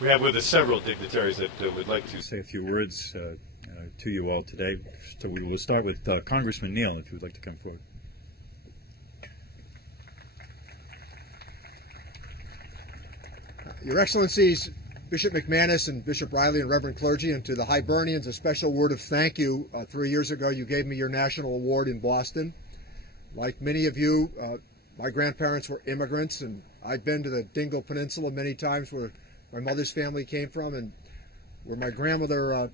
We have with us several dignitaries that would like to say a few words to you all today. So we will start with Congressman Neal, if you would like to come forward. Your Excellencies, Bishop McManus and Bishop Riley and Reverend Clergy, and to the Hibernians, a special word of thank you. 3 years ago, you gave me your national award in Boston. Like many of you, my grandparents were immigrants, and I've been to the Dingle Peninsula many times where my mother's family came from and where my grandmother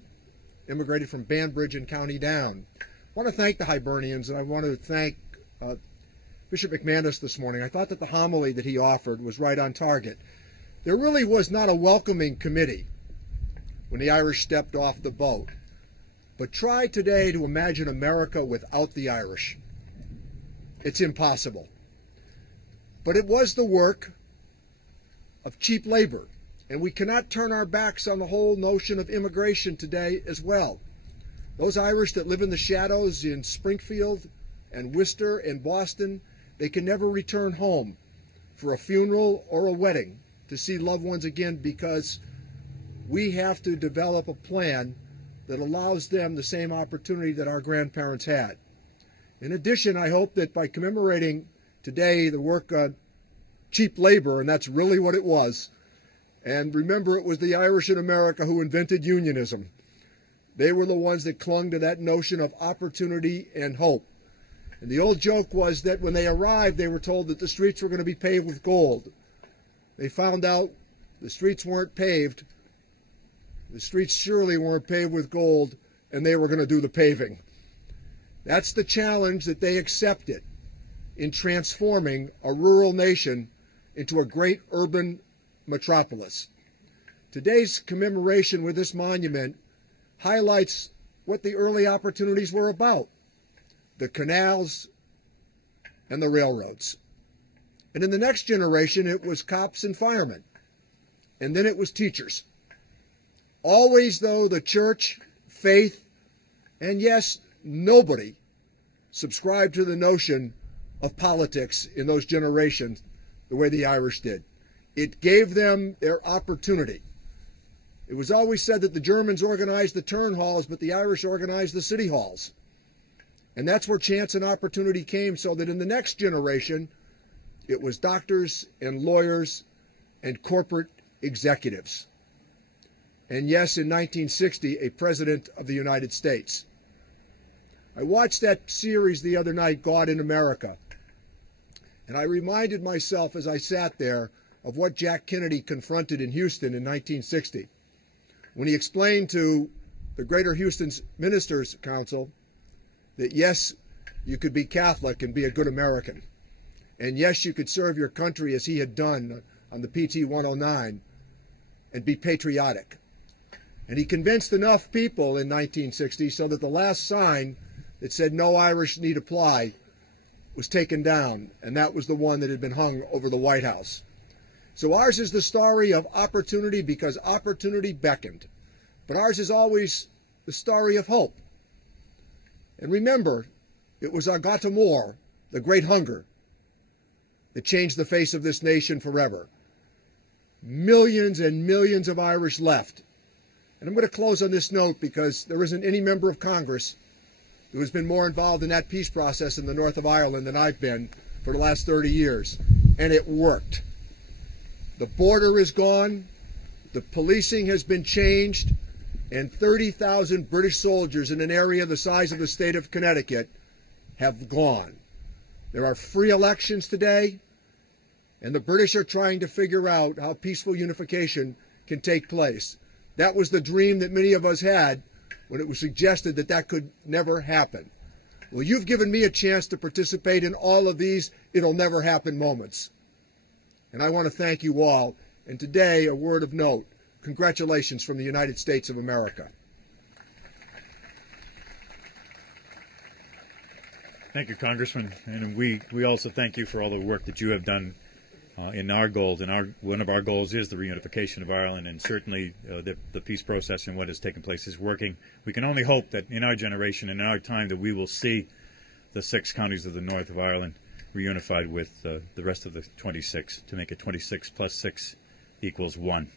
immigrated from Banbridge in County Down. I want to thank the Hibernians, and I want to thank Bishop McManus this morning. I thought that the homily that he offered was right on target. There really was not a welcoming committee when the Irish stepped off the boat. But try today to imagine America without the Irish. It's impossible. But it was the work of cheap labor, and we cannot turn our backs on the whole notion of immigration today as well. Those Irish that live in the shadows in Springfield and Worcester and Boston, they can never return home for a funeral or a wedding to see loved ones again, because we have to develop a plan that allows them the same opportunity that our grandparents had. In addition, I hope that by commemorating today the work on cheap labor, and that's really what it was, and remember, it was the Irish in America who invented unionism. They were the ones that clung to that notion of opportunity and hope. And the old joke was that when they arrived, they were told that the streets were going to be paved with gold. They found out the streets weren't paved. The streets surely weren't paved with gold, and they were going to do the paving. That's the challenge that they accepted in transforming a rural nation into a great urban metropolis. Today's commemoration with this monument highlights what the early opportunities were about: the canals and the railroads. And in the next generation, it was cops and firemen. And then it was teachers. Always, though, the church, faith, and yes, nobody subscribed to the notion of politics in those generations the way the Irish did. It gave them their opportunity. It was always said that the Germans organized the turn halls, but the Irish organized the city halls. And that's where chance and opportunity came, so that in the next generation, it was doctors and lawyers and corporate executives. And yes, in 1960, a president of the United States. I watched that series the other night, God in America, and I reminded myself as I sat there of what Jack Kennedy confronted in Houston in 1960, when he explained to the Greater Houston's Ministers' Council that yes, you could be Catholic and be a good American. And yes, you could serve your country as he had done on the PT 109 and be patriotic. And he convinced enough people in 1960 so that the last sign that said no Irish need apply was taken down, and that was the one that had been hung over the White House. So ours is the story of opportunity because opportunity beckoned. But ours is always the story of hope. And remember, it was Agatamor, the great hunger, that changed the face of this nation forever. Millions and millions of Irish left. And I'm going to close on this note because there isn't any member of Congress who has been more involved in that peace process in the north of Ireland than I've been for the last 30 years. And it worked. The border is gone. The policing has been changed. And 30,000 British soldiers in an area the size of the state of Connecticut have gone. There are free elections today. And the British are trying to figure out how peaceful unification can take place. That was the dream that many of us had when it was suggested that that could never happen. Well, you've given me a chance to participate in all of these it'll never happen moments. And I want to thank you all. And today, a word of note. Congratulations from the United States of America. Thank you, Congressman. And we also thank you for all the work that you have done in our goals. And one of our goals is the reunification of Ireland, and certainly the peace process and what has taken place is working. We can only hope that in our generation and in our time that we will see the 6 counties of the north of Ireland reunified with the rest of the 26 to make it 26 plus 6 equals 1.